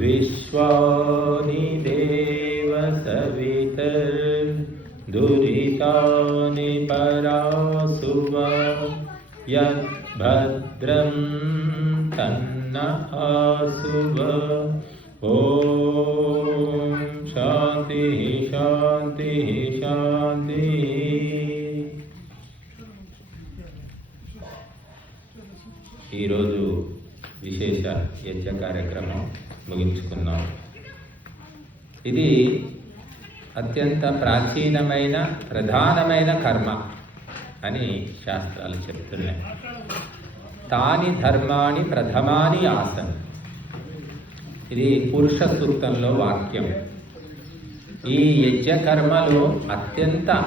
विश्वानि ప్రాచీనమైన ప్రధానమైన కర్మ అని శాస్త్రాలు చెప్తున్నాయి తాని ధర్మాని ప్రథమాని ఆసన్. ఇది పురుష సూక్తంలో వాక్యం. ఈ యజ్ఞ కర్మలు అత్యంత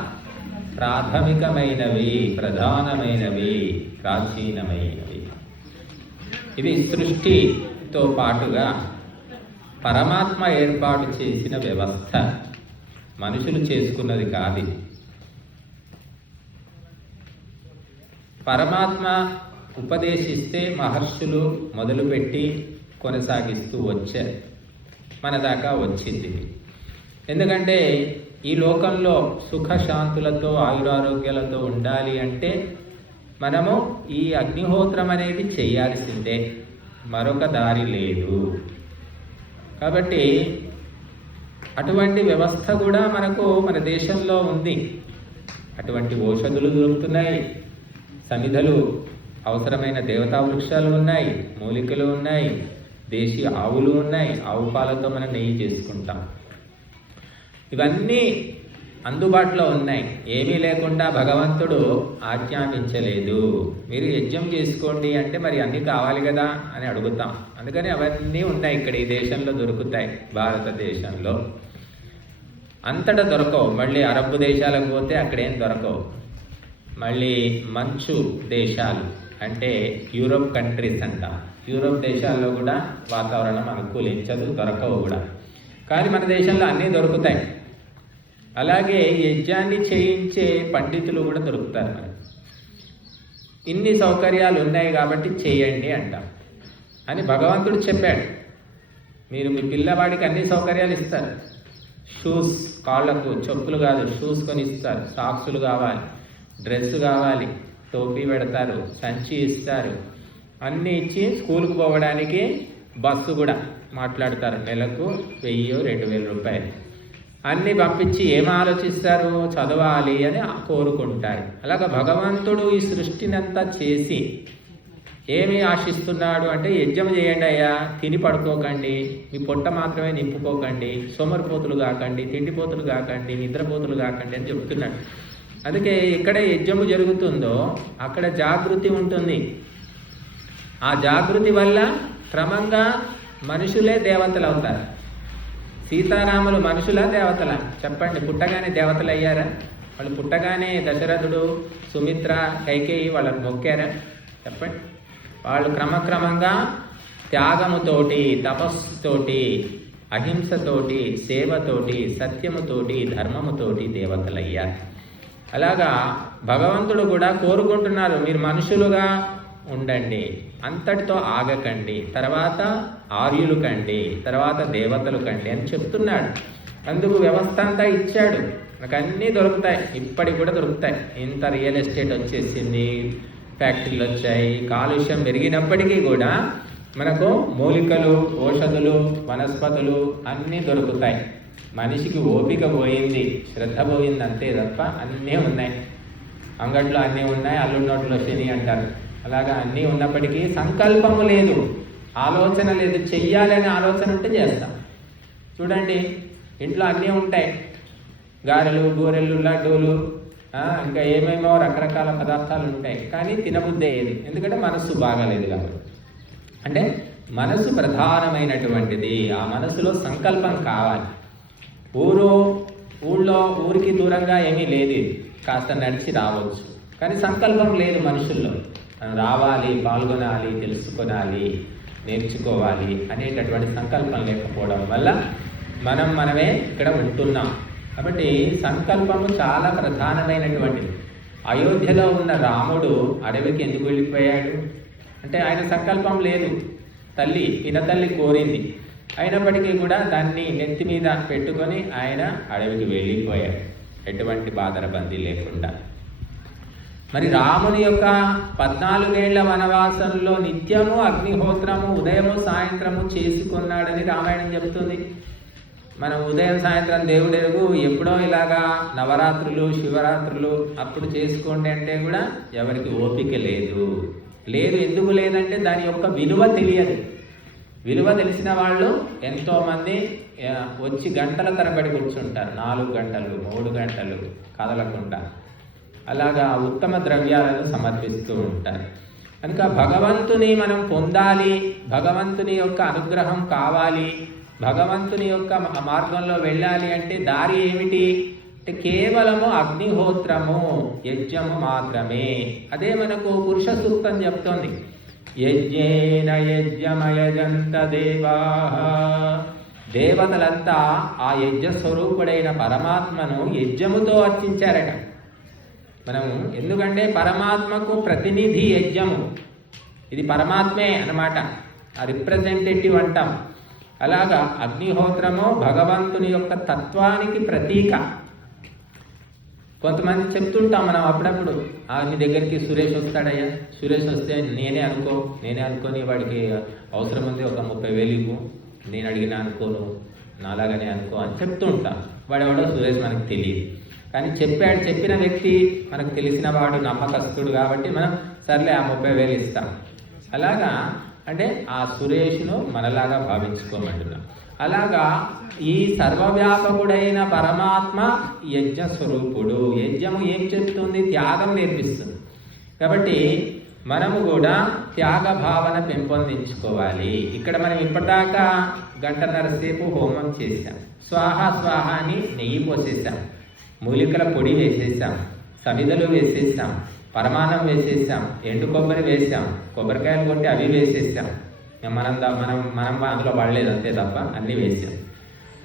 ప్రాథమికమైనవి ప్రధానమైనవి ప్రాచీనమైనవి. ఇవి సృష్టితో పాటుగా పరమాత్మ ఏర్పాటు చేసిన వ్యవస్థ. మనుషులు చేసుకున్నది కాదు పరమాత్మ ఉపదేశిస్తే మహర్షులు మొదలుపెట్టి కొనసాగిస్తూ వచ్చే మన దాకా వచ్చింది. ఎందుకంటే ఈ లోకంలో సుఖశాంతులతో ఆయురారోగ్యాలతో ఉండాలి అంటే మనము ఈ అగ్నిహోత్రం అనేది చేయాల్సిందే. మరొక దారి లేదు. కాబట్టి అటువంటి వ్యవస్థ కూడా మనకు మన దేశంలో ఉంది. అటువంటి ఔషధులు దొరుకుతున్నాయి. సమిధలు అవసరమైన దేవతా వృక్షాలు ఉన్నాయి మూలికలు ఉన్నాయి దేశీ ఆవులు ఉన్నాయి ఆవు పాలతో మనం నెయ్యి చేసుకుంటాం. ఇవన్నీ అందుబాటులో ఉన్నాయి. ఏమీ లేకుండా భగవంతుడు ఆజ్ఞాపించలేదు. మీరు యజ్ఞం చేసుకోండి అంటే మరి అన్నీ కావాలి కదా అని అడుగుతాం. అందుకని అవన్నీ ఉన్నాయి ఇక్కడ ఈ దేశంలో దొరుకుతాయి భారతదేశంలో. అంతటా దొరకవు. మళ్ళీ అరబ్ దేశాలకు పోతే అక్కడేం దొరకవు. మళ్ళీ మంచు దేశాలు అంటే యూరోప్ కంట్రీస్ అంటాం. యూరోప్ దేశాల్లో కూడా వాతావరణం అనుకూలించదు దొరకవు కూడా. కానీ మన దేశంలో అన్నీ దొరుకుతాయి. అలాగే యజ్ఞాన్ని చేయించే పండితులు కూడా దొరుకుతారు మనకి ఇన్ని సౌకర్యాలు ఉన్నాయి కాబట్టి చేయండి అంటాం. అని భగవంతుడు చెప్పాడు. మీరు మీ పిల్లవాడికి అన్ని సౌకర్యాలు ఇస్తారు. షూస్ కాళ్ళకు చెప్పులు కాదు షూస్ కొని ఇస్తారు సాక్సులు కావాలి డ్రెస్ కావాలి టోపీ పెడతారు సంచి ఇస్తారు. అన్నీ ఇచ్చి స్కూల్కి పోవడానికి బస్సు కూడా మాట్లాడతారు. నెలకు వెయ్యి రెండు వేల రూపాయలు. అన్నీ పంపించి ఏం ఆలోచిస్తారు? చదవాలి అని కోరుకుంటారు. అలాగ భగవంతుడు ఈ సృష్టినంతా చేసి ఏమి ఆశిస్తున్నాడు అంటే యజ్ఞం చేయండి అయ్యా తిని పడుకోకండి మీ పొట్ట మాత్రమే నింపుకోకండి సోమరిపోతులు కాకండి తిండిపోతులు కాకండి నిద్రపోతులు కాకండి అని చెప్తున్నాడు. అందుకే ఎక్కడ యజ్ఞము జరుగుతుందో అక్కడ జాగృతి ఉంటుంది. ఆ జాగృతి వల్ల క్రమంగా మనుషులే దేవతలు అవుతారు. సీతారాములు మనుషుల దేవతల? చెప్పండి పుట్టగానే దేవతలు అయ్యారా? వాళ్ళు పుట్టగానే దశరథుడు సుమిత్ర కైకేయి వాళ్ళని మొక్కారా? చెప్పండి. వాళ్ళు క్రమక్రమంగా త్యాగముతోటి తపస్సుతోటి అహింసతోటి సేవతోటి సత్యముతోటి ధర్మముతోటి దేవతలయ్యారు. అలాగా భగవంతుడు కూడా కోరుకుంటున్నారు మీరు మనుషులుగా ఉండండి. అంతటితో ఆగకండి. తర్వాత ఆర్యులు కండి తర్వాత దేవతలు కండి అని చెప్తున్నాడు. అందుకు వ్యవస్థ అంతా ఇచ్చాడు. నాకు అన్నీ దొరుకుతాయి. ఇప్పటికి కూడా దొరుకుతాయి. ఇంత రియల్ ఎస్టేట్ వచ్చేసింది ఫ్యాక్టరీలు వచ్చాయి కాలుష్యం పెరిగినప్పటికీ కూడా మనకు మూలికలు ఔషధులు వనస్పతులు అన్నీ దొరుకుతాయి. మనిషికి ఓపిక పోయింది శ్రద్ధ పోయింది అంతే తప్ప అన్నీ ఉన్నాయి. అంగట్లో అన్నీ ఉన్నాయి అల్లున్నోట్లో శని అంటారు. అలాగా అన్నీ ఉన్నప్పటికీ సంకల్పము లేదు. ఆలోచన లేదు. చెయ్యాలనే ఆలోచన ఉంటే చేస్తాం. చూడండి ఇంట్లో అన్నీ ఉంటాయి. గారెలు బూరెలు లడ్డూలు ఇంకా ఏమేమో రకరకాల పదార్థాలు ఉంటాయి. కానీ తినబుద్ధి అయ్యేది. ఎందుకంటే మనస్సు బాగాలేదు కాబట్టి. అంటే మనసు ప్రధానమైనటువంటిది. ఆ మనసులో సంకల్పం కావాలి. ఊరు ఊళ్ళో ఊరికి దూరంగా ఏమీ లేదు. ఇది. కాస్త నడిచి రావచ్చు. కానీ సంకల్పం లేదు మనుషుల్లో. రావాలి పాల్గొనాలి తెలుసుకోవాలి నేర్చుకోవాలి అనేటటువంటి సంకల్పం లేకపోవడం వల్ల మనం మనమే ఇక్కడ ఉంటున్నాం. కాబట్టి సంకల్పము చాలా ప్రధానమైనటువంటిది. అయోధ్యలో ఉన్న రాముడు అడవికి ఎందుకు వెళ్ళిపోయాడు? అంటే ఆయన సంకల్పం లేదు. తల్లి తల్లి కోరింది. అయినప్పటికీ కూడా దాన్ని నెత్తి మీద పెట్టుకొని ఆయన అడవికి వెళ్ళిపోయాడు. ఎటువంటి బాధరబందీ లేకుండా. మరి రాముని యొక్క పద్నాలుగేళ్ళ వనవాసంలో నిత్యము అగ్నిహోత్రము ఉదయము సాయంత్రము చేసుకున్నాడని రామాయణం చెబుతుంది. మనం ఉదయం సాయంత్రం దేవుడెరుగు ఎప్పుడో ఇలాగా నవరాత్రులు శివరాత్రులు అప్పుడు చేసుకోండి అంటే కూడా ఎవరికి ఓపిక లేదు. లేదు ఎందుకు లేదంటే దాని యొక్క విలువ తెలియదు. విలువ తెలిసిన వాళ్ళు ఎంతోమంది వచ్చి గంటల తరబడి కూర్చుంటారు. నాలుగు గంటలు మూడు గంటలు కదలకుండా. అలాగా ఉత్తమ ద్రవ్యాలను సమర్పిస్తూ ఉంటారు. కనుక భగవంతుని మనం పొందాలి భగవంతుని యొక్క అనుగ్రహం కావాలి భగవంతుని యొక్క మార్గంలో వెళ్ళాలి అంటే దారి ఏమిటి? అంటే కేవలము అగ్నిహోత్రము యజ్ఞము మాత్రమే. అదే మనకు పురుష సూక్తం చెప్తోంది. యజ్ఞేన యజ్ఞమయజంత దేవా దేవతలంతా ఆ యజ్ఞ స్వరూపుడైన పరమాత్మను యజ్ఞముతో అర్చించారట. మనం ఎందుకంటే పరమాత్మకు ప్రతినిధి యజ్ఞము. ఇది పరమాత్మే అన్నమాట. ఆ రిప్రజెంటేటివ్ అంటాం. అలాగా అగ్నిహోత్రము భగవంతుని యొక్క తత్వానికి ప్రతీక. కొంతమంది చెప్తుంటాం మనం అప్పుడప్పుడు ఆ నీ దగ్గరికి సురేష్ వస్తాడయ్యా. సురేష్ వస్తే నేనే అనుకో నేనే అనుకోని వాడికి అవసరం ఉంది ఒక ముప్పై వేలు ఇవ్వు. నేను అడిగినా అనుకోను నాలాగానే అనుకో అని చెప్తూ వాడెవడో సురేష్ మనకు తెలియదు. కానీ చెప్పాడు చెప్పిన వ్యక్తి మనకు తెలిసిన వాడు నమ్మకస్తుడు కాబట్టి మనం సర్లే ఆ ముప్పై వేలు ఇస్తాం. అలాగా? అంటే ఆ సురేష్ను మనలాగా భావించుకోమంటున్నాం. అలాగా? ఈ సర్వవ్యాపకుడైన పరమాత్మ యజ్ఞ స్వరూపుడు యజ్ఞము ఏం చెప్తుంది త్యాగం నేర్పిస్తుంది. కాబట్టి మనము కూడా త్యాగ భావన పెంపొందించుకోవాలి. ఇక్కడ మనం ఇప్పటిదాకా గంటన్నర సేపు హోమం చేశాం. స్వాహ స్వాహ అని నెయ్యి పోసేసాం మూలికల పొడి వేసేసాం సమిదలు వేసేసాం పరమాణం వేసేసాం ఎండు కొబ్బరి వేసాం కొబ్బరికాయలు కొట్టి అవి వేసేసాం. మనం దా- మనం మనం అందులో పడలేదు అంతే తప్ప అన్నీ వేసాం.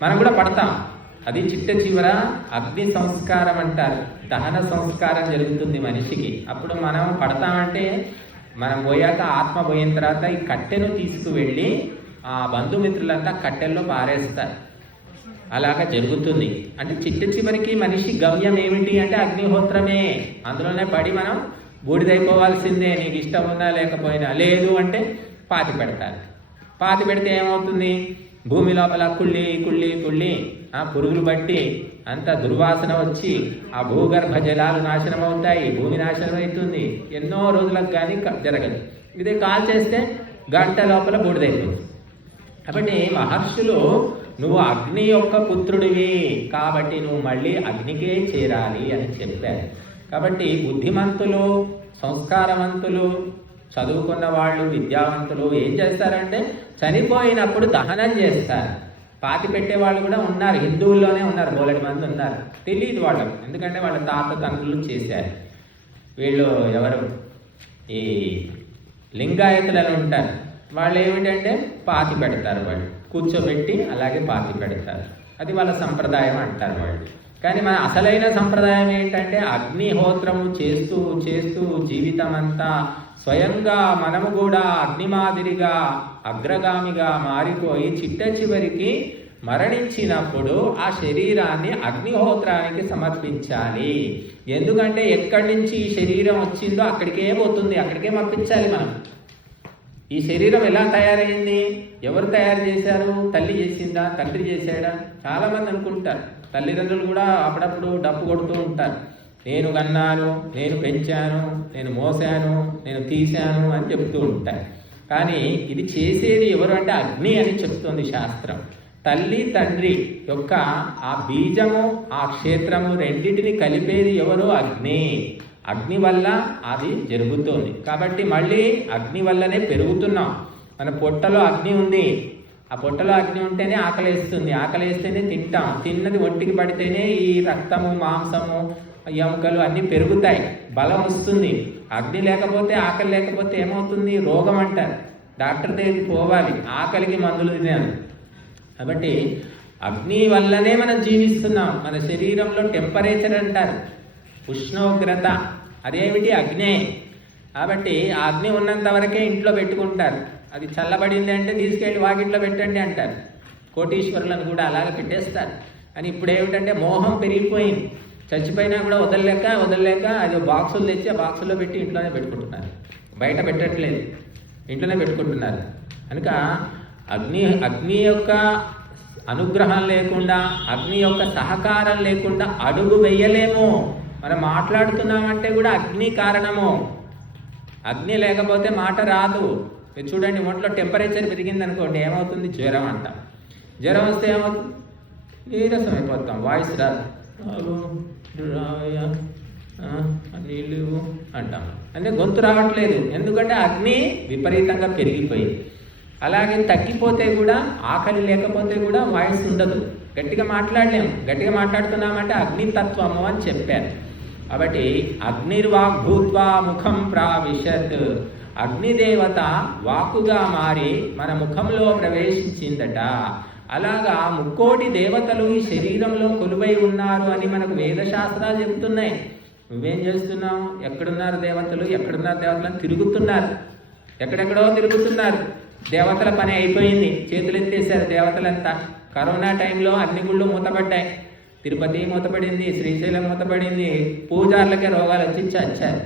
మనం కూడా పడతాం. అది చిట్ట చివర అగ్ని సంస్కారం అంటారు. దహన సంస్కారం జరుగుతుంది మనిషికి. అప్పుడు మనం పడతామంటే మనం పోయాక ఆత్మ పోయిన తర్వాత ఈ కట్టెను తీసుకువెళ్ళి ఆ బంధుమిత్రులంతా కట్టెల్లో పారేస్తారు. అలాగా జరుగుతుంది. అంటే చిట్ట చివరికి మనిషి గమ్యం ఏమిటి అంటే అగ్నిహోత్రమే. అందులోనే పడి మనం బూడిదైపోవాల్సిందే. నీకు ఇష్టం ఉందా లేకపోయినా. లేదు అంటే పాతి పెడతారు. పాతి పెడితే ఏమవుతుంది? భూమి లోపల కుళ్ళి కుళ్ళి కుళ్ళి ఆ పురుగులు బట్టి అంత దుర్వాసన వచ్చి ఆ భూగర్భ జలాలు నాశనం అవుతాయి భూమి నాశనం అవుతుంది ఎన్నో రోజులకు కానీ జరగదు. ఇదే కాల్ చేస్తే గంట లోపల బూడిదైపోతుంది. కాబట్టి మహర్షులు నువ్వు అగ్ని యొక్క పుత్రుడివి కాబట్టి నువ్వు మళ్ళీ అగ్నికే చేరాలి అని చెప్పారు. కాబట్టి బుద్ధిమంతులు సంస్కారవంతులు చదువుకున్న వాళ్ళు విద్యావంతులు ఏం చేస్తారంటే చనిపోయినప్పుడు దహనం చేస్తారు. పాతి పెట్టే వాళ్ళు కూడా ఉన్నారు హిందువుల్లోనే ఉన్నారు బోలెడు మంది ఉన్నారు. తెలియదు వాళ్ళకు ఎందుకంటే వాళ్ళ తాత తండ్రులు చేశారు. వీళ్ళు ఎవరు? ఈ లింగాయతులను ఉంటారు. వాళ్ళు ఏమిటంటే పాతి పెడతారు వాళ్ళు. కూర్చోబెట్టి అలాగే పాతి పెడతారు. అది వాళ్ళ సంప్రదాయం అంటారు వాళ్ళు. కానీ మన అసలైన సంప్రదాయం ఏంటంటే అగ్నిహోత్రము చేస్తూ చేస్తూ జీవితం అంతా స్వయంగా మనము కూడా అగ్ని మాదిరిగా అగ్రగామిగా మారిపోయి చిట్ట చివరికి మరణించినప్పుడు ఆ శరీరాన్ని అగ్నిహోత్రానికి సమర్పించాలి. ఎందుకంటే ఎక్కడి నుంచి ఈ శరీరం వచ్చిందో అక్కడికే పోతుంది అక్కడికే పంపించాలి మనం. ఈ శరీరం ఎలా తయారైంది ఎవరు తయారు చేశారు? తల్లి చేసిందా? తండ్రి చేశాడా? చాలామంది అనుకుంటారు. తల్లిదండ్రులు కూడా అప్పుడప్పుడు డప్పు కొడుతూ ఉంటారు. నేను కన్నాను నేను పెంచాను నేను మోసాను నేను తీశాను అని చెప్తూ ఉంటారు. కానీ ఇది చేసేది ఎవరు అంటే అగ్ని అని చెప్తుంది శాస్త్రం. తల్లి తండ్రి యొక్క ఆ బీజము ఆ క్షేత్రము రెండింటిని కలిపేది ఎవరు? అగ్ని. అగ్ని వల్ల అది జరుగుతోంది. కాబట్టి మళ్ళీ అగ్ని వల్లనే పెరుగుతున్నాం. మన పొట్టలో అగ్ని ఉంది. ఆ పొట్టలో అగ్ని ఉంటేనే ఆకలేస్తుంది. ఆకలేస్తేనే తింటాం. తిన్నది ఒంటికి పడితేనే ఈ రక్తము మాంసము ఎముకలు అన్నీ పెరుగుతాయి. బలం వస్తుంది. అగ్ని లేకపోతే ఆకలి లేకపోతే ఏమవుతుంది? రోగం అంటారు. డాక్టర్ దగ్గరికి పోవాలి. ఆకలికి మందులు తినాలి కాబట్టి అగ్ని వల్లనే మనం జీవిస్తున్నాం. మన శరీరంలో టెంపరేచర్ అంటారు. ఉష్ణోగ్రత. అదేమిటి అగ్నే? కాబట్టి ఆ అగ్ని ఉన్నంత వరకే ఇంట్లో పెట్టుకుంటారు. అది చల్లబడింది అంటే తీసుకెళ్ళి వాకిట్లో పెట్టండి అంటారు. కోటీశ్వరులను కూడా అలాగే పెట్టేస్తారు. అని ఇప్పుడు ఏమిటంటే మోహం పెరిగిపోయింది. చచ్చిపోయినా కూడా వదలలేక వదలలేక అది బాక్సులు తెచ్చి ఆ బాక్సులో పెట్టి ఇంట్లోనే పెట్టుకుంటున్నారు. బయట పెట్టట్లేదు. ఇంట్లోనే పెట్టుకుంటున్నారు. కనుక అగ్ని అగ్ని యొక్క అనుగ్రహం లేకుండా అగ్ని యొక్క సహకారం లేకుండా అడుగు వెయ్యలేము మనం మాట్లాడుతున్నామంటే కూడా అగ్ని కారణము. అగ్ని లేకపోతే మాట రాదు. మీరు చూడండి ఒంట్లో టెంపరేచర్ పెరిగింది అనుకోండి ఏమవుతుంది? జ్వరం అంటాం. జ్వరం వస్తే ఏమవుతుంది? నీరసం అయిపోతాం. వాయిస్ రాదు నీళ్ళు అంటాం. అంటే గొంతు రావట్లేదు. ఎందుకంటే అగ్ని విపరీతంగా పెరిగిపోయింది. అలాగే తగ్గిపోతే కూడా ఆకలి లేకపోతే కూడా వాయిస్ ఉండదు. గట్టిగా మాట్లాడలేము గట్టిగా మాట్లాడుతున్నామంటే అగ్నితత్వము అని చెప్పారు. కాబట్టి అగ్నిర్వాగ్భూత్వా ముఖం ప్రావిశత్. అగ్నిదేవత వాక్కుగా మారి మన ముఖంలో ప్రవేశించిందట. అలాగా ముక్కోటి దేవతలు ఈ శరీరంలో కొలువై ఉన్నారు అని మనకు వేదశాస్త్రాలు చెబుతున్నాయి. నువ్వేం చేస్తున్నావు? ఎక్కడున్నారు దేవతలు? ఎక్కడున్నారు దేవతలు తిరుగుతున్నారు. ఎక్కడెక్కడో తిరుగుతున్నారు. దేవతల పని అయిపోయింది. చేతులు ఎత్తేసారు దేవతలంతా. కరోనా టైంలో అన్ని గుళ్ళు మూతపడ్డాయి. తిరుపతి మూతపడింది శ్రీశైలం మూతపడింది పూజార్లకే రోగాలు వచ్చి చచ్చారు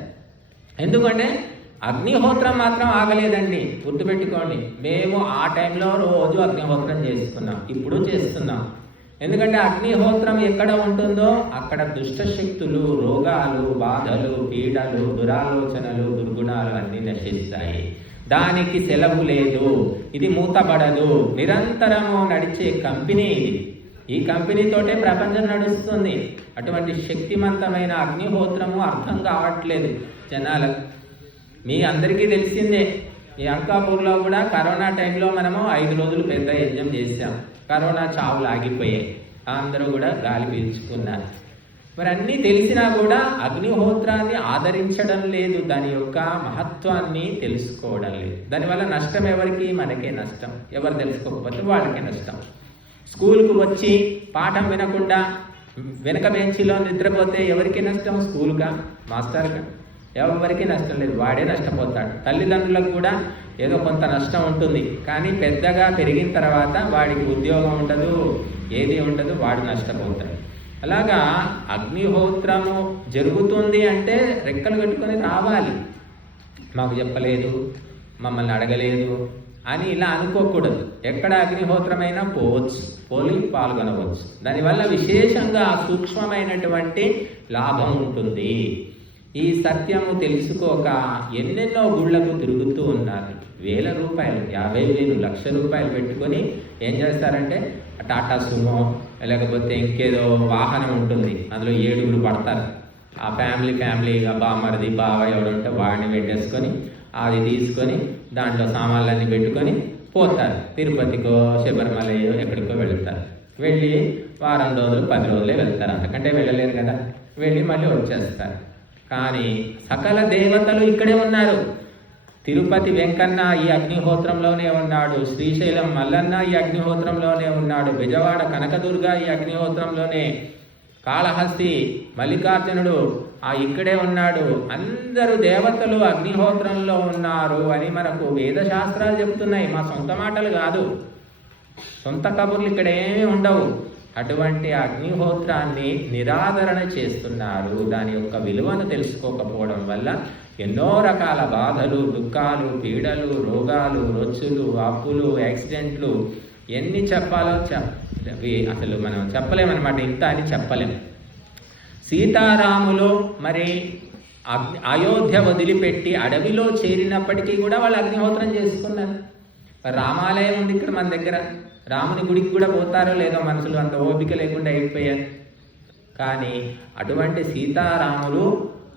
ఎందుకంటే అగ్నిహోత్రం మాత్రం ఆగలేదండి. గుర్తుపెట్టుకోండి మేము ఆ టైంలో రోజు అగ్నిహోత్రం చేసుకున్నాం. ఇప్పుడు చేస్తున్నాం. ఎందుకంటే అగ్నిహోత్రం ఎక్కడ ఉంటుందో అక్కడ దుష్ట శక్తులు రోగాలు బాధలు పీడలు దురాలోచనలు దుర్గుణాలు అన్నీ నశిస్తాయి. దానికి సెలవు లేదు. ఇది మూతపడదు. నిరంతరము నడిచే కంపెనీ ఇది. ఈ కంపెనీతోటే ప్రపంచం నడుస్తుంది. అటువంటి శక్తివంతమైన అగ్నిహోత్రము అర్థం కావట్లేదు జనాలకు మీ అందరికీ తెలిసిందే ఈ అంకాపూర్లో కూడా కరోనా టైంలో మనము ఐదు రోజులు పెద్ద యజ్ఞం చేసాం కరోనా చావులు ఆగిపోయాయి. అందరూ కూడా గాలి పీల్చుకున్నారు. మరి అన్నీ తెలిసినా కూడా అగ్నిహోత్రాన్ని ఆదరించడం లేదు. దాని యొక్క మహత్వాన్ని తెలుసుకోవడం లేదు. దానివల్ల నష్టం ఎవరికి? మనకే నష్టం. ఎవరు తెలుసుకోకపోతే వాళ్ళకే నష్టం. స్కూల్కు వచ్చి పాఠం వినకుండా వెనక బెంచిలో నిద్రపోతే ఎవరికి నష్టం? స్కూల్గా మాస్టర్గా ఎవరికి నష్టం లేదు. వాడే నష్టపోతాడు. తల్లిదండ్రులకు కూడా ఏదో కొంత నష్టం ఉంటుంది. కానీ పెద్దగా పెరిగిన తర్వాత వాడికి ఉద్యోగం ఉండదు ఏది ఉండదు వాడు నష్టపోతాడు. అలాగా అగ్నిహోత్రము జరుగుతుంది అంటే రెక్కలు కట్టుకొని రావాలి. మాకు చెప్పలేదు మమ్మల్ని అడగలేదు అని ఇలా అనుకోకూడదు. ఎక్కడ అగ్నిహోత్రమైనా పోవచ్చు పోలి పాల్గొనవచ్చు. దానివల్ల విశేషంగా సూక్ష్మమైనటువంటి లాభం ఉంటుంది. ఈ సత్యము తెలుసుకోక ఎన్నెన్నో గుళ్ళకు తిరుగుతూ ఉన్నారు. వేల రూపాయలు యాభై వేలు లక్ష రూపాయలు పెట్టుకొని ఏం చేస్తారంటే టాటా సుమో లేకపోతే ఇంకేదో వాహనం ఉంటుంది. అందులో ఏడుగురు పడతారు. ఆ ఫ్యామిలీ ఫ్యామిలీగా బామ్మరిది బావ ఎవడుంటే వాడిని పెట్టేసుకొని అది తీసుకొని దాంట్లో సామాన్లన్నీ పెట్టుకొని పోతారు. తిరుపతికో శబరిమలయో ఎక్కడికో వెళ్తారు. వెళ్ళి వారం రోజులు పది రోజులే వెళ్తారు. అంతకంటే వెళ్ళలేరు కదా. వెళ్ళి మళ్ళీ వచ్చేస్తారు. కానీ సకల దేవతలు ఇక్కడే ఉన్నారు. తిరుపతి వెంకన్న ఈ అగ్నిహోత్రంలోనే ఉన్నాడు. శ్రీశైలం మల్లన్న ఈ అగ్నిహోత్రంలోనే ఉన్నాడు. బెజవాడ కనకదుర్గ ఈ అగ్నిహోత్రంలోనే. కాళహస్తి మల్లికార్జునుడు ఆ ఇక్కడే ఉన్నాడు. అందరూ దేవతలు అగ్నిహోత్రంలో ఉన్నారు అని మనకు వేదశాస్త్రాలు చెప్తున్నాయి మా సొంత మాటలు కాదు. సొంత కబుర్లు ఇక్కడ ఏమీ ఉండవు. అటువంటి అగ్నిహోత్రాన్ని నిరాదరణ చేస్తున్నారు. దాని యొక్క విలువను తెలుసుకోకపోవడం వల్ల ఎన్నో రకాల బాధలు దుఃఖాలు పీడలు రోగాలు రొచ్చులు అప్పులు యాక్సిడెంట్లు. ఎన్ని చెప్పాలో చెప్ అవి అసలు మనం చెప్పలేమన్నమాట. ఇంత అని చెప్పలేము సీతారాములు మరి అయోధ్య వదిలిపెట్టి అడవిలో చేరినప్పటికీ కూడా వాళ్ళు అగ్నిహోత్రం చేసుకున్నారు. రామాలయం ఉంది ఇక్కడ మన దగ్గర. రాముని గుడికి కూడా పోతారో లేదో మనసులు అంత ఓపిక లేకుండా అయిపోయారు. కానీ అటువంటి సీతారాములు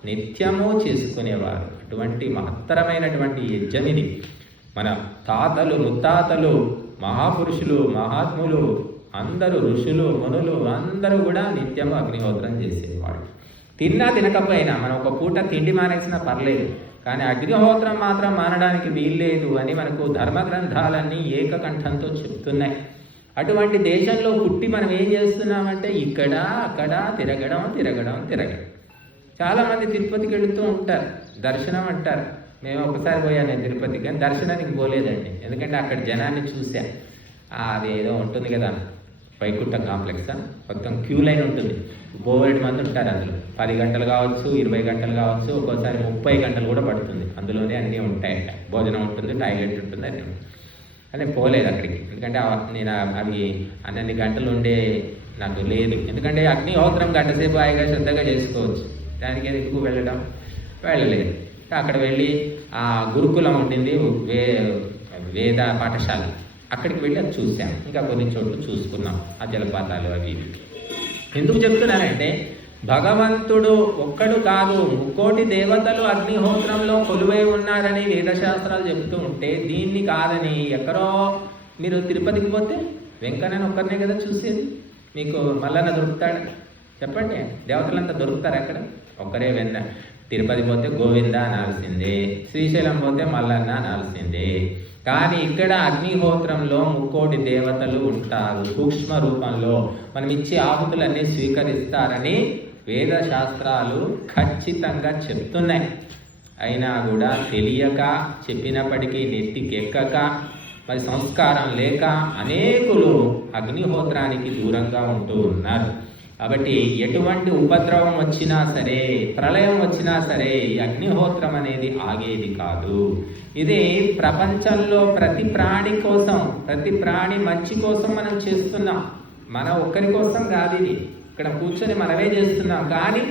నిత్యము చేసుకునేవారు. అటువంటి మహత్తరమైనటువంటి యజ్ఞం మన తాతలు ముత్తాతలు మహాపురుషులు మహాత్ములు అందరూ ఋషులు మునులు అందరూ కూడా నిత్యము అగ్నిహోత్రం చేసేవాడు తిన్నా తినకపోయినా మనం ఒక పూట తిండి మానేసినా పర్లేదు కానీ అగ్నిహోత్రం మాత్రం మానడానికి వీల్లేదు అని మనకు ధర్మ గ్రంథాలన్నీ ఏకకంఠంతో చెప్తున్నాయి. అటువంటి దేశంలో పుట్టి మనం ఏం చేస్తున్నామంటే ఇక్కడ అక్కడ తిరగడం తిరగడం తిరగడం. చాలామంది తిరుపతికి వెళుతూ ఉంటారు. దర్శనం అంటారు. మేము ఒకసారి పోయాను నేను తిరుపతికి కానీ దర్శనానికి పోలేదండి. ఎందుకంటే అక్కడ జనాన్ని చూసా అది ఏదో ఉంటుంది కదా వైకుంఠం కాంప్లెక్స్. మొత్తం క్యూ లైన్ ఉంటుంది. బోలెడు మంది ఉంటారు అందులో. పది గంటలు కావచ్చు ఇరవై గంటలు కావచ్చు ఒక్కోసారి ముప్పై గంటలు కూడా పడుతుంది. అందులోనే అన్నీ ఉంటాయట. భోజనం ఉంటుంది టాయిలెట్ ఉంటుంది అన్నీ కానీ పోలేదు అక్కడికి. ఎందుకంటే నేను అది అవి అన్నన్ని గంటలు ఉండే నాకు లేదు. ఎందుకంటే అగ్నిహోత్రం గంట సేపు హాయిగా శ్రద్ధగా చేసుకోవచ్చు. దానికి ఎందుకు వెళ్ళడం? వెళ్ళలేదు. అక్కడ వెళ్ళి ఆ గురుకులం ఉండింది వే వేద పాఠశాల. అక్కడికి వెళ్ళి అది చూసాం ఇంకా కొన్ని చోట్లు చూసుకున్నాం ఆ జలపాతాలు అవి ఇవి. ఎందుకు చెప్తున్నానంటే భగవంతుడు ఒక్కడు కాదు ముక్కోటి దేవతలు అగ్నిహోత్రంలో కొలువై ఉన్నారని వేదశాస్త్రాలు చెప్తూ ఉంటే దీన్ని కాదని ఎక్కడో మీరు తిరుపతికి పోతే వెంకన్నని ఒక్కరినే కదా చూసేది? మీకు మల్లన్న దొరుకుతాడు? చెప్పండి దేవతలంతా దొరుకుతారు అక్కడ ఒక్కరే వెన్న. తిరుపతి పోతే గోవింద అనాల్సిందే శ్రీశైలం పోతే మల్లన్న అనాల్సిందే కానీ ఇక్కడ అగ్నిహోత్రంలో ముక్కోటి దేవతలు ఉంటారు. సూక్ష్మ రూపంలో మనం ఇచ్చే ఆహుతులన్నీ స్వీకరిస్తారని వేద శాస్త్రాలు ఖచ్చితంగా చెప్తున్నాయి. అయినా కూడా తెలియక చెప్పినప్పటికీ నెత్తికెక్కక మరి సంస్కారం లేక అనేకులు అగ్నిహోత్రానికి దూరంగా ఉంటూ ఉన్నారు. కాబట్టి ఎటువంటి ఉపద్రవం వచ్చినా సరే ప్రళయం వచ్చినా సరే ఈ అగ్నిహోత్రం అనేది ఆగేది కాదు. ఇది ప్రపంచంలో ప్రతి ప్రాణి కోసం ప్రతి ప్రాణి మంచి కోసం మనం చేస్తున్నాం మన ఒక్కరి కోసం కాదు ఇది. ఇక్కడ కూర్చొని మనమే చేస్తున్నాం. కానీ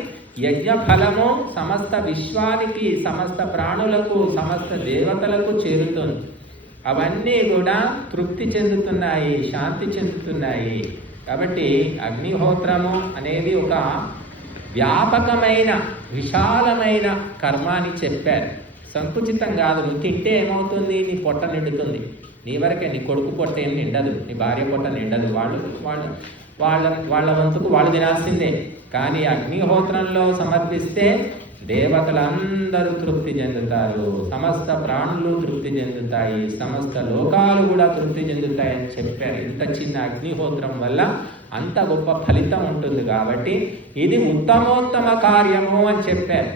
యజ్ఞ ఫలము సమస్త విశ్వానికి సమస్త ప్రాణులకు సమస్త దేవతలకు చేరుతుంది. అవన్నీ కూడా తృప్తి చెందుతున్నాయి శాంతి చెందుతున్నాయి. కాబట్టి అగ్నిహోత్రము అనేది ఒక వ్యాపకమైన విశాలమైన కర్మ అని చెప్పారు. సంకుచితం కాదు. నువ్వు తింటే ఏమవుతుంది? నీ పొట్ట నిండుతుంది. నీ వరకే నీ కొడుకు పొట్ట ఏం నిండదు. నీ భార్య పొట్ట నిండదు. వాళ్ళు వాళ్ళు వాళ్ళ వాళ్ళ వంతుకు వాళ్ళు తినాల్సిందే. కానీ అగ్నిహోత్రంలో సమర్పిస్తే దేవతలందరూ తృప్తి చెందుతారు. సమస్త ప్రాణులు తృప్తి చెందుతాయి. సమస్త లోకాలు కూడా తృప్తి చెందుతాయని చెప్పారు. ఇంత చిన్న అగ్నిహోత్రం వల్ల అంత గొప్ప ఫలితం ఉంటుంది కాబట్టి ఇది ఉత్తమోత్తమ కార్యము అని చెప్పారు.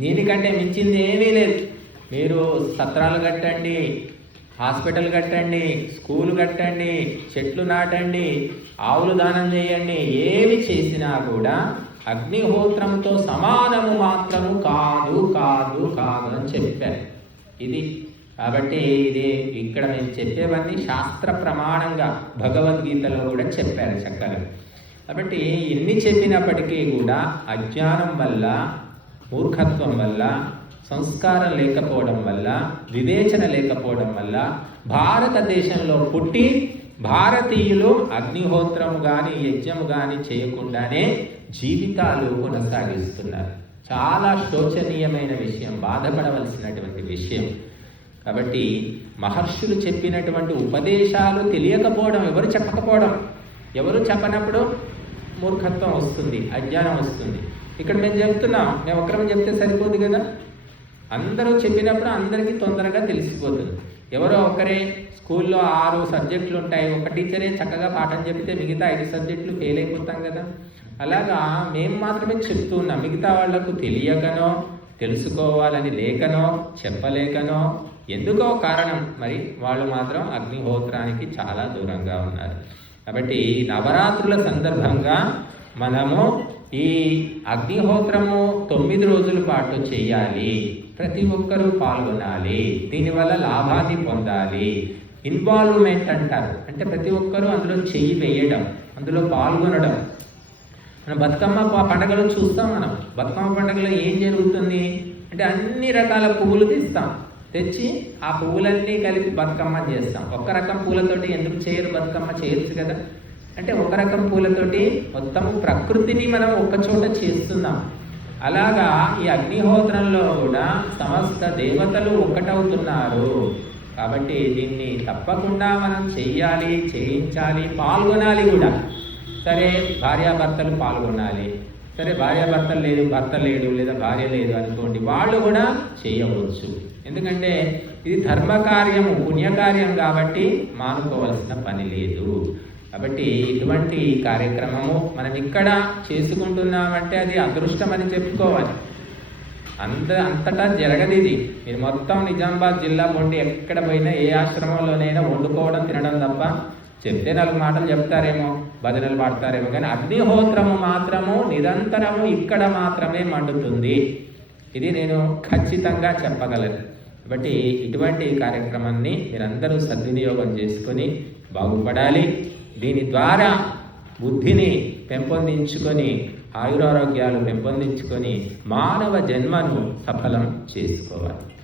దీనికంటే మించింది ఏమీ లేదు. మీరు సత్రాలు కట్టండి హాస్పిటల్ కట్టండి స్కూల్ కట్టండి చెట్లు నాటండి ఆవులు దానం చేయండి ఏమి చేసినా కూడా అగ్నిహోత్రంతో సమానము మాత్రము కాదు కాదు కాదు అని చెప్పారు. ఇది కాబట్టి ఇది ఇక్కడ మేము చెప్పేవన్నీ శాస్త్ర ప్రమాణంగా భగవద్గీతలో కూడా చెప్పారు చక్కగా కాబట్టి ఎన్ని చెప్పినప్పటికీ కూడా అజ్ఞానం వల్ల మూర్ఖత్వం వల్ల సంస్కారం లేకపోవడం వల్ల వివేచన లేకపోవడం వల్ల భారతదేశంలో పుట్టి భారతీయులు అగ్నిహోత్రము కానీ యజ్ఞము కానీ చేయకుండానే జీవితాలు కొనసాగిస్తున్నారు. చాలా శోచనీయమైన విషయం బాధపడవలసినటువంటి విషయం. కాబట్టి మహర్షులు చెప్పినటువంటి ఉపదేశాలు తెలియకపోవడం ఎవరు చెప్పకపోవడం ఎవరు చెప్పనప్పుడు మూర్ఖత్వం వస్తుంది అజ్ఞానం వస్తుంది. ఇక్కడ మేము చెప్తున్నాం మేము ఒక్కరం చెప్తే సరిపోదు కదా? అందరూ చెప్పినప్పుడు అందరికీ తొందరగా తెలిసిపోతుంది. ఎవరో ఒకరే స్కూల్లో ఆరు సబ్జెక్టులు ఉంటాయి. ఒక టీచరే చక్కగా పాఠం చెప్తే మిగతా ఐదు సబ్జెక్టులు ఫెయిల్ అయిపోతాం కదా. అలాగా మేము మాత్రమే చెప్తూ ఉన్నాం. మిగతా వాళ్ళకు తెలియకనో తెలుసుకోవాలని లేకనో చెప్పలేకనో ఎందుకో కారణం. మరి వాళ్ళు మాత్రం అగ్నిహోత్రానికి చాలా దూరంగా ఉన్నారు. కాబట్టి నవరాత్రుల సందర్భంగా మనము ఈ అగ్నిహోత్రము తొమ్మిది రోజుల పాటు చేయాలి. ప్రతి ఒక్కరూ పాల్గొనాలి. దీనివల్ల లాభాన్ని పొందాలి. ఇన్వాల్వ్మెంట్ అంటారు. అంటే ప్రతి ఒక్కరూ అందులో చెయ్యి వేయడం అందులో పాల్గొనడం. మన బతుకమ్మ ప- పండగలు చూస్తాం మనం. బతుకమ్మ పండగలో ఏం జరుగుతుంది? అంటే అన్ని రకాల పువ్వులు తీస్తాం. తెచ్చి ఆ పువ్వులన్నీ కలిపి బతుకమ్మ చేస్తాం. ఒక్క రకం పూలతోటి ఎందుకు చేయరు బతుకమ్మ? చేయొచ్చు కదా. అంటే ఒక రకం పూలతోటి మొత్తం ప్రకృతిని మనం ఒక చోట చేస్తున్నాం. అలాగా ఈ అగ్నిహోత్రంలో కూడా సమస్త దేవతలు ఒక్కటవుతున్నారు. కాబట్టి దీన్ని తప్పకుండా మనం చెయ్యాలి చేయించాలి పాల్గొనాలి కూడా. సరే భార్యాభర్తలు పాల్గొనాలి. సరే భార్యాభర్తలు లేదు భర్త లేడు లేదా భార్య లేదు అనుకోండి వాళ్ళు కూడా చేయవచ్చు. ఎందుకంటే ఇది ధర్మకార్యము పుణ్యకార్యం కాబట్టి మానుకోవలసిన పని లేదు. కాబట్టి ఇటువంటి కార్యక్రమము మనం ఇక్కడ చేసుకుంటున్నామంటే అది అదృష్టం అని చెప్పుకోవాలి. అంత అంతటా జరగదు ఇది మీరు మొత్తం నిజామాబాద్ జిల్లా పొండి ఎక్కడ పోయినా ఏ ఆశ్రమంలోనైనా వండుకోవడం తినడం తప్ప చెప్తే నాలుగు మాటలు చెప్తారేమో భజనలు పాడతారేమో కానీ అగ్నిహోత్రము మాత్రము నిరంతరము ఇక్కడ మాత్రమే మండుతుంది. ఇది నేను ఖచ్చితంగా చెప్పగలను. కాబట్టి ఇటువంటి కార్యక్రమాన్ని మీరందరూ సద్వినియోగం చేసుకొని బాగుపడాలి. దీని ద్వారా బుద్ధిని పెంపొందించుకొని ఆయురారోగ్యాలు పెంపొందించుకొని మానవ జన్మను సఫలం చేసుకోవాలి.